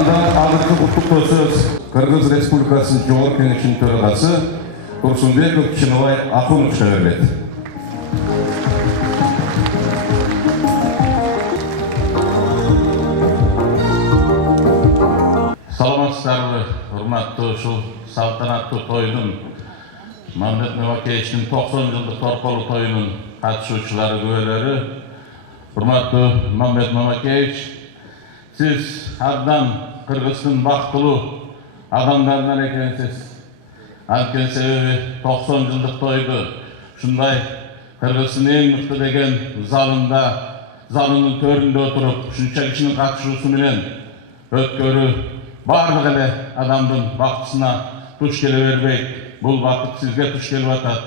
Анда азыркы куттуктоо сөз Кыргыз Республикасынын Жогорку Кеңешинин төрагасы Турсунбеков Чыныбай Акуновго берилет. Саламатсыздарбы, урматтуу ушул салтанаттуу тойдун Мамбет Мамакеевичтин 90 жылдык торколуу тоюнун катышуучулары, күбөлөрү. Урматтуу Мамбет Мамакеевич, сиз абдан Кыргыздын бактылуу адамдарынан экенсиз. Анткени себеби 90 жылдык тойду ушундай Кыргыздын эң мыкты деген залынын төрүндө отуруп, ушунча кишинин катышуусу менен өткөрүү бардык эле адамдын бактысына туш келе бербейт. Бул бакыт сизге туш келип атат.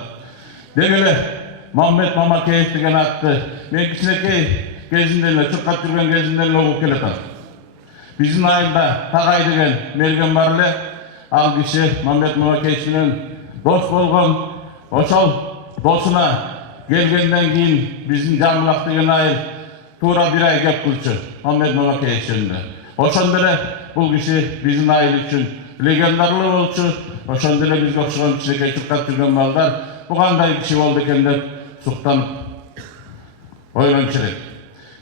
Деги эле Мамбет Мамакеев деген атты мен кичинекей кезинде эле, чуркап жүргөн кезинде эле угуп келатам. Биздин айылда Тагай деген мерген бар эле. Ал киши Мамбет Мамакеевич менен дос болгон. Ошол досуна келгенден кийин биздин Жамбылак деген айыл туура бир ай кеп курчу Мамбет Мамакеевич жөнүндө. Ошондо эле бул киши биздин айыл үчүн легендарлуу болчу. Ошондо эле бизге окшогон кичинекей чуркап жүргөн балдар бу кандай киши болду экен деп суктанып ойлонуп керек.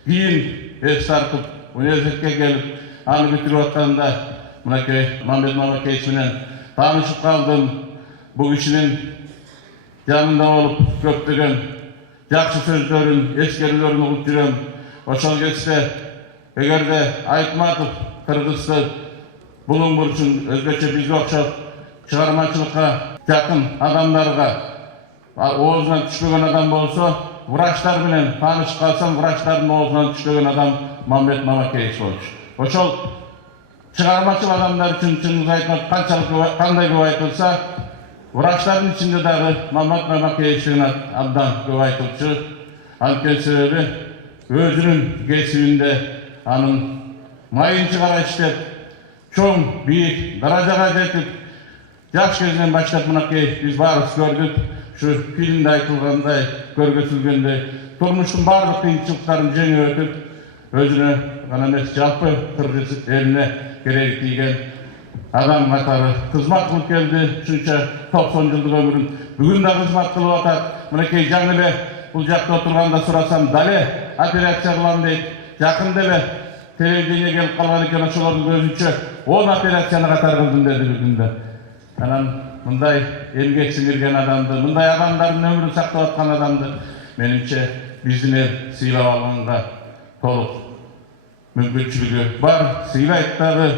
Кийин эс тартып университетке келип, аны бүтүрүп атканда мынакей Мамбет Мамакеевич менен таанышып калдым. Бул кишинин жанында болуп көптөгөн жакшы сөздөрүн, эскерүүлөрүн угуп жүрөм. Ошол кезде эгерде Айтматов Кыргызды булуң бурчун өзгөчө бизге окшоп чыгармачылыкка жакын адамдарга оозунан түшпөгөн адам болсо, врачтар менен таанышып калсам, врачтардын оозунан түшпөгөн адам Мамбет Мамакеевич болчу. Ошол чыгармачыл адамдар үчүн Чыңгыз Айтматов канчалык кандай көп айтылса, врачтардын ичинде дагы Мамбет Мамакеевич деген абдан көп айтылчу. Анткени себеби өзүнүн кесибинде анын майын чыгара иштеп, чоң бийик даражага жетип, жаш кезинен баштап мынакей биз баарыбыз көрдүк. Ушу фильмде айтылгандай, көргөзүлгөндөй, турмуштун баардык кыйынчылыктарын жеңип өтүп, өзүнө гана эмес, жалпы Кыргыз элине кереги тийген адам катары кызмат кылып келди. Ушунча 90 жылдык өмүрүн бүгүн да кызмат кылып атат. Мынакей жаңы эле бул жакта отурганда сурасам, дале операция кылам дейт. Жакында эле телевидение келип калган экен, ошолордун көзүнчө 10 операцияны катар кылдым деди bir күндө. Анан мындай эмгек сиңирген адамды, мындай адамдардын өмүрүн сактап аткан адамды менимче биздин эл сыйлап алганга толук мүмкүнчүлүгү бар. Сыйлайт дагы.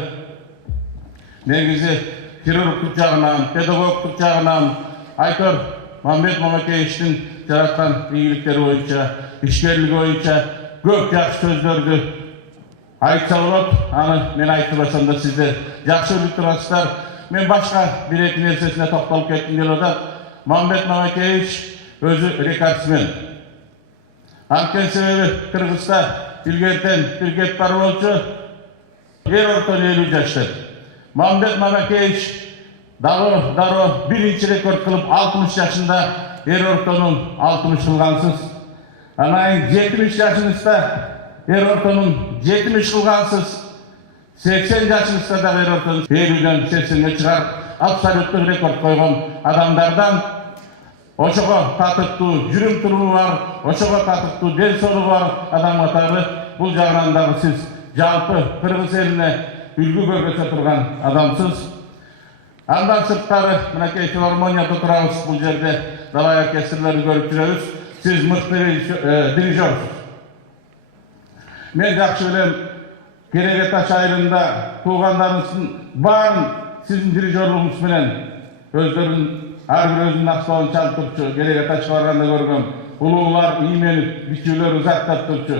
Негизи хирургтук жагынан, педагогтук жагынан айтор Мамбет Мамакеевичтин жараткан ийгиликтери боюнча, ишкерлиги боюнча көп жакшы сөздөрдү айтса болот. Аны мен айтпасам да сиздер жакшы билип турасыздар. Мен башка бир-эки нерсесине токтолуп кеттим келип атат. Мамбет Мамакеевич өзү рекордсмен. Анткени себеби Кыргызда илгертен бир кеп бар болчу. Эр ортон 50 жаш деп. Мамбет Мамакеевич дароо биринчи рекорд кылып 60 жашында эр ортонун 60 кылгансыз. Анан 70 жашыңызда эр ортонун 70 кылгансыз. 80 жашыңызда дагы эр ортонун 50ден 80ге чыгарып абсолюттук рекорд койгон адамдардан, ошого татыктуу жүрүм туруму бар, ошого татыктуу ден соолугу бар адам катары бул жагынан дагы сиз жалпы Кыргыз элине үлгү көргөзө турган адамсыз. Андан сырткары мынакей филармонияда турабыз, бул жерде далай оркестрлерди көрүп жүрөбүз. Сиз мыкты дирижерсиз. Мен жакшы билем, Кереге Таш айылында туугандарыңыздын баарын сиздин дирижерлугуңуз менен өздөрүнүн ар бир өзүнүн актуалын чалып турчу. Кереге Ташка барганда көргөм, улуулар ийменип, бичүүлөр узаттап турчу.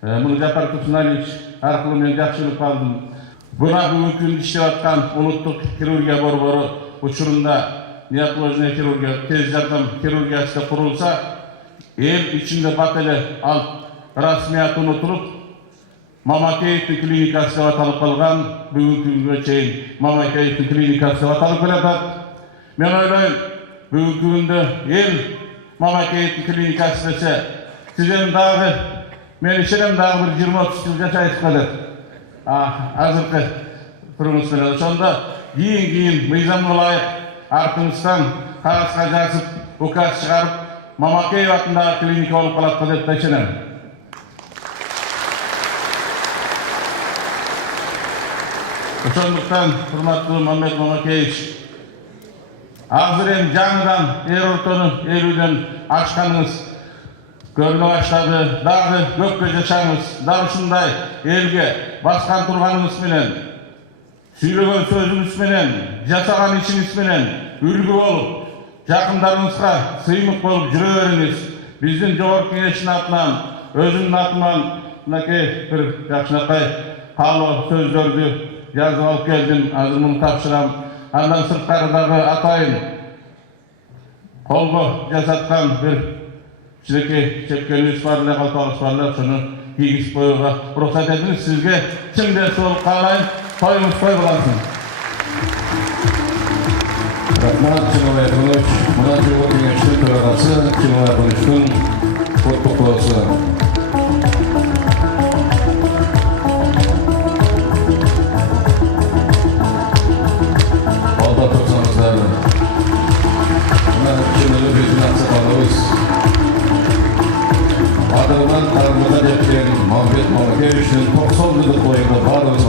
Муну Жапар Тусуналиевич аркылуу мен жакшы билип калдым. Буга бүгүнкү күндө иштеп аткан улуттук хирургия борбору учурунда неотложная хирургия, тез жардам хирургиясы курулса, эл ичинде бат эле ал расмий аты унутулуп, Мамакеевтин клиникасы деп аталып калган. Бүгүнкү күнгө чейин Мамакеевтин клиникасы деп аталып келатат. Мен ойлойм, бүгүнкү күндө эл Мамакеевтин клиникасы десе, сиздердин дагы, мен ишенем дагы бир 20-30 жыл жашайсыздар деп. azırkı turumuz bilen ошондо кийин мыйзамга ылайык артыбыздан кагазга жазып указ чыгарып Мамакеев атындагы клиника болуп калат деп ишенем. Ошондуктан урматтуу Мамед Мамакеевич, азыр эми жаңыдан эр ортону ээлүүдөн ашканыңыз көрүнө баштады. Дагы көпкө жашаңыз, дагы ушундай элге баскан турганыңыз менен, сүйлөгөн сөзүңүз менен, жасаган ишиңиз менен үлгү болуп, жакындарыңызга сыймык болуп жүрө бериңиз. Биздин жогорку кеңештин атынан, өзүмдүн атыман мынакей бир жакшынакай каалоо сөздөрдү жазып алып келдим. Азыр муну тапшырам. Андан сырткары дагы атайын колго жасаткан бир кичинекей чепкенибиз бар эле, калпагыбыз бар эле, ошону кийгизип коюуга уруксат этиңиз. Сизге чың денсаулык каалайм. Тоюңуз той боласың. Рахмат, Чыныбай Акунович, мына жогорку кеңештин төрагасы Чыныбай Акуновичтин коттуктоосу. Алда турсаңыздар. Мына Чыныбай биздин аксакалыбыз. Адырынан карымына жеткен Мамбет Мамакеевичтин 90 жылдык тоюна баарыбыз